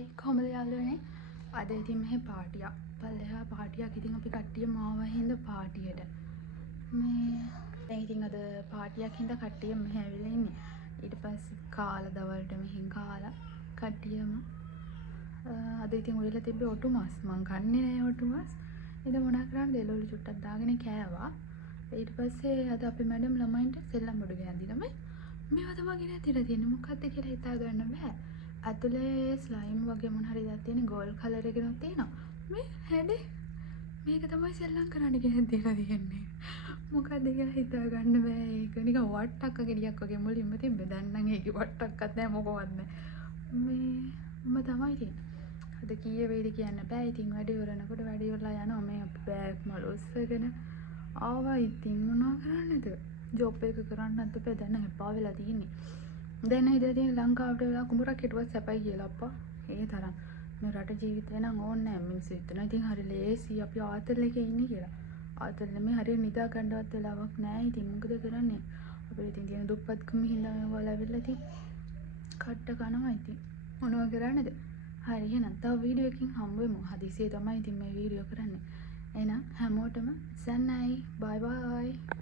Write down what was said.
hi කොහමද යාළුවනේ අද ඉතින් මෙහෙ පාටියක් පල්ලෙහා පාටියක් ඉතින් අපි කට්ටියම ආවා හින්දා පාටියට මේ දැන් ඉතින් අද පාටියක් හින්දා කට්ටිය මෙහෙ ඇවිල්ලා ඉන්නේ ඊට පස්සේ කාලා දවල්ට මෙහෙන් කාලා කට්ටියම අද ඉතින් උයලා තිබ්බේ ඔටු මාස් මං කන්නේ නෑ ඔටු මාස් ඉතින් මොනා කරන්නේ දෙලොලු චුට්ටක් දාගෙන කෑවා ඊට පස්සේ අද අපේ මැඩම් ළමයින්ට සෙල්ලම් බඩු ගෙනත් දීලා මේවා තමයි ගෙනත් දීලා තියෙන්නේ මොකක්ද කියලා හිතා ගන්න බෑ ඇතුලේ ස්ලයිම් වගේ මොන හරි එකක් තියෙන ගෝල්ඩ් කලර් එකක් තියෙනවා මේ හැඩේ මේක තමයි සෙල්ලම් කරන්න ගෙනත් දීලා තියෙන්නේ මොකක්ද කියලා හිතා ගන්න බෑ ඒක නිකන් වට්ටක්ක ගෙඩියක් වගේ මුලින්ම තිබ්බේ දැන් නම් ඒකේ වට්ටක්කත් නැහැ මොකවත් නැහැ මේ මම තමයි තියෙන්නේ අද කීයේ වේද කියන්න බෑ ඉතින් වැඩි ඉවරනකොට වැඩි ඉවරලා යනවා මේ බෑග් මල ඔස්සගෙන ආවා ඉතින් මොනවා කරන්නද ජොබ් එක කරන්නත් බෑ දැන් එපා වෙලා තියෙන්නේ දැන් හිතේ තියෙන ලංකාවට වෙලා කුඹරක් හිටුවත් සැපයි කියලා අප්පා ඒ තරම් මේ රට ජීවිතේ නම් ඕනේ නැහැ මිනිස්සු හිතනවා ඉතින් හරි ලේසි අපි ආතල් එකේ ඉන්නේ කියලා ආතල් නෙමෙයි හරියට නිදා ගන්නවත් වෙලාවක් නැහැ ඉතින් මොකද කරන්නේ අපිට ඉතින් තියෙන දුප්පත්කම හින්දා මේවා ලැබිලා ඉතින් කට්ට කනවා ඉතින් මොනවා කරන්නේද හරි එහෙනම් තව වීඩියෝ එකකින් හම්බ වෙමු හදිසියේ තමයි ඉතින් මේ වීඩියෝ කරන්නේ එහෙනම් හැමෝටම සන්නයි බයි බයි